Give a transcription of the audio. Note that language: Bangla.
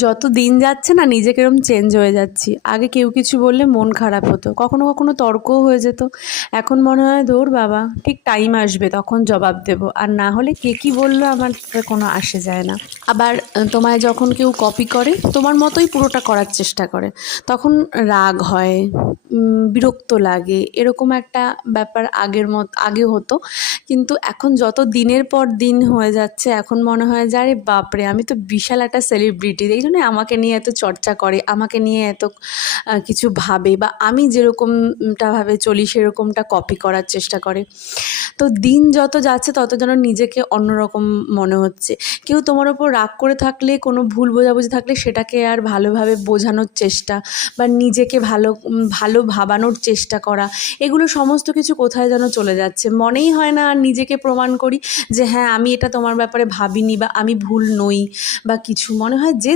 যত দিন যাচ্ছে না নিজেকে এরকম চেঞ্জ হয়ে যাচ্ছি। আগে কেউ কিছু বললে মন খারাপ হতো, কখনো কখনো তর্কও হয়ে যেত। এখন মনে হয় ধুর বাবা, ঠিক টাইম আসবে তখন জবাব দেবো, আর না হলে কে কী বললো আমার কোনো আসে যায় না। আবার তোমায় যখন কেউ কপি করে, তোমার মতোই পুরোটা করার চেষ্টা করে, তখন রাগ হয়, বিরক্ত লাগে, এরকম একটা ব্যাপার আগে হতো। কিন্তু এখন যত দিনের পর দিন হয়ে যাচ্ছে, এখন মনে হয় যে আরে বাপরে, আমি তো বিশাল একটা সেলিব্রিটি, এই জন্য আমাকে নিয়ে এত চর্চা করে, আমাকে নিয়ে এত কিছু ভাবে, বা আমি যেরকমটা ভাবে চলি সেরকমটা কপি করার চেষ্টা করে। তো দিন যত যাচ্ছে তত যেন নিজেকে অন্যরকম মনে হচ্ছে। কেউ তোমার ওপর রাগ করে থাকলে, কোনো ভুল বোঝাবুঝি থাকলে সেটাকে আর ভালোভাবে বোঝানোর চেষ্টা, বা নিজেকে ভালো ভাবানোর চেষ্টা করা, এগুলো সমস্ত কিছু কোথায় যেন চলে যাচ্ছে। মনেই হয় না আর নিজেকে প্রমাণ করি যে হ্যাঁ, আমি এটা তোমার ব্যাপারে ভাবিনি, বা আমি ভুল নই, বা কিছু। মনে হয় যে